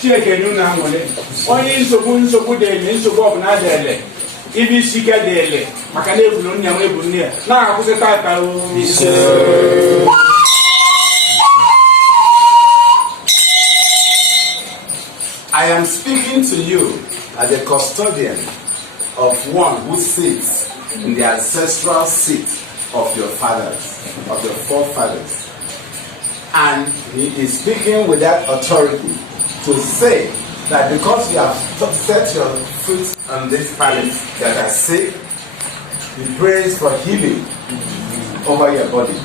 Chineke nu na ngole. Onye nsogbu dele, nsogbu ọbụla dele. Ibi sike dele. Maka na ebulu nya nwe ebulu ne. Na akwụsị tata o. I am speaking to you as a custodian of one who sits in the ancestral seat of your fathers, of your forefathers. And he is speaking with that authority to say that because you have set your foot on this palace that are sick, he prays for healing over your body.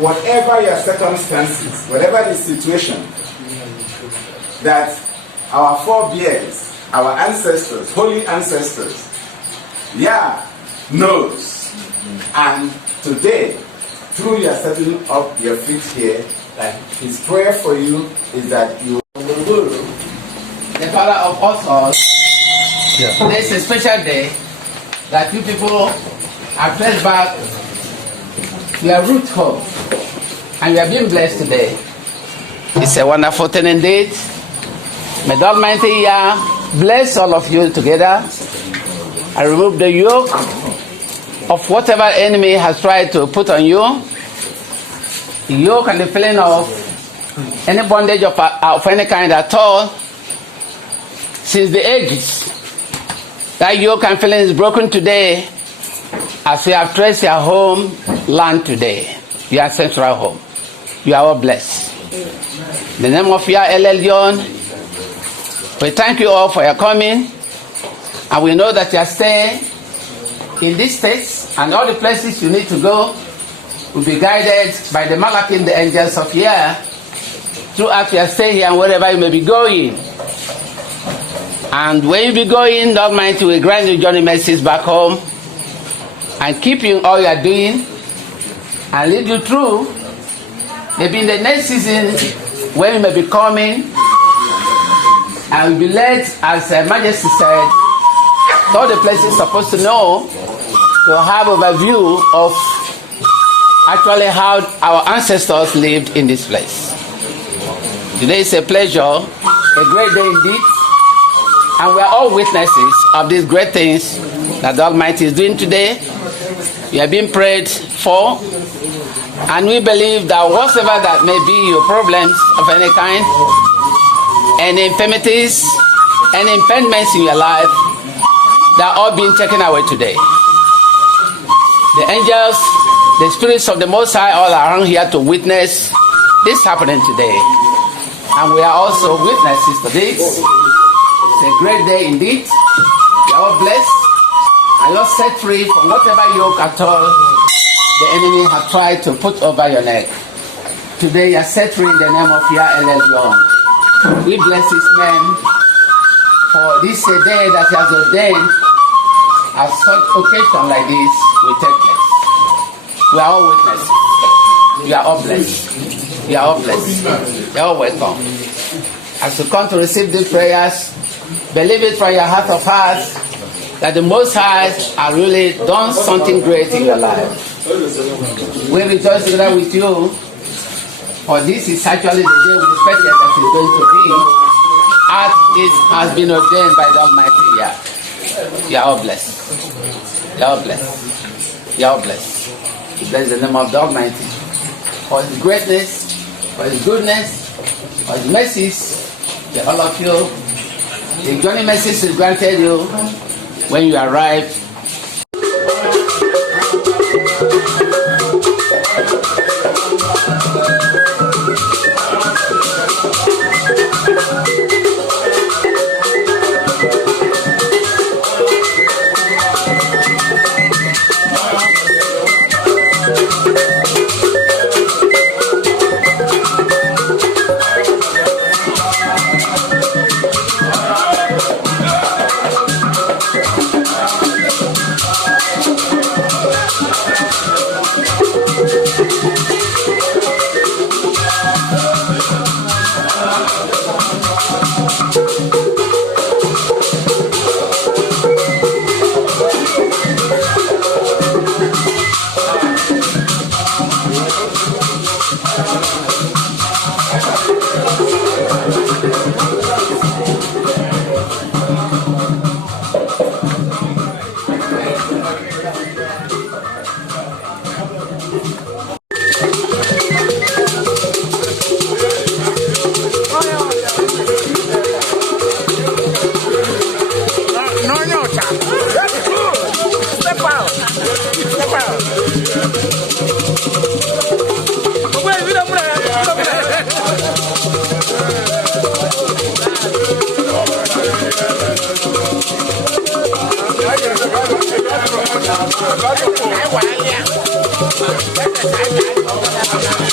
Whatever your circumstances, whatever the situation, that our forebears, our ancestors, holy ancestors, knows. And today, through your setting up your feet here, that his prayer for you is that you will, the father of us all. Today is a special day that you people are placed back to your root home, and you are being blessed today. It's a wonderful thing indeed. May the Almighty bless all of you together and remove the yoke of whatever enemy has tried to put on you. The yoke and the feeling of any bondage of any kind at all. Since the ages, that yoke and feeling is broken today as you have traced your home land today, your ancestral home. You are all blessed. In the name of Yah El Elyon, we thank you all for your coming, and we know that you are staying in these states, and all the places you need to go will be guided by the Malakim, the angels of Yah, throughout your stay here and wherever you may be going. And when you be going, the Almighty will grant you journey mercies back home and keep you in all you are doing and lead you through. Maybe in the next season, when you may be coming, and will be led, as Majesty said, to all the places supposed to know, to have overview of actually how our ancestors lived in this place. Today is a pleasure, a great day indeed, and we are all witnesses of these great things that the Almighty is doing today. We are being prayed for, and we believe that whatever that may be your problems of any kind, any infirmities, any impediments in your life, they are all being taken away today. The angels, the spirits of the Most High, all around here to witness this happening today. And we are also witnesses to this. It's a great day indeed. You are all blessed. And you're set free from whatever yoke at all the enemy have tried to put over your neck. Today you are set free in the name of Yah El Elyon. We bless his name for this day that he has ordained as such occasion like this will take place. We are all witnesses. You are all blessed. You are all blessed. You are all welcome. As you come to receive these prayers, believe it from your heart of hearts that the Most High has really done something great in your life. We rejoice together with you. For this is actually the day we expected that it's going to be, as it has been ordained by the Almighty Yah. You are all blessed. You are all blessed. You are all blessed. Bless the name of the Almighty for his greatness, for his goodness, for his mercies to all of you. The journey mercies is granted you when you arrive. No, child. That's good. Step out. Step out. Wait, we don't want to.